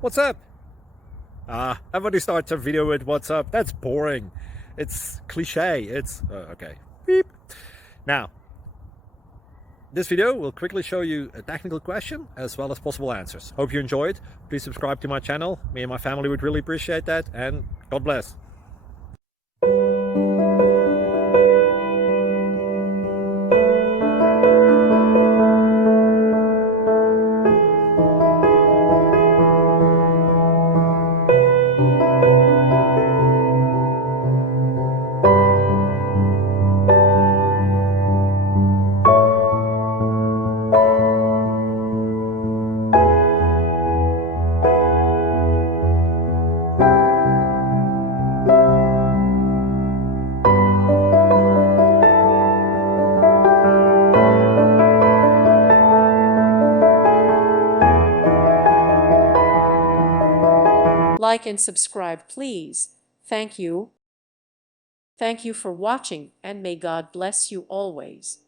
What's up? Everybody starts a video with what's up. That's boring. It's cliche. It's okay. Beep. Now, this video will quickly show you a technical question as well as possible answers. Hope you enjoyed. Please subscribe to my channel. Me and my family would really appreciate that, and God bless. Like and subscribe, please. Thank you. Thank you for watching, and may God bless you always.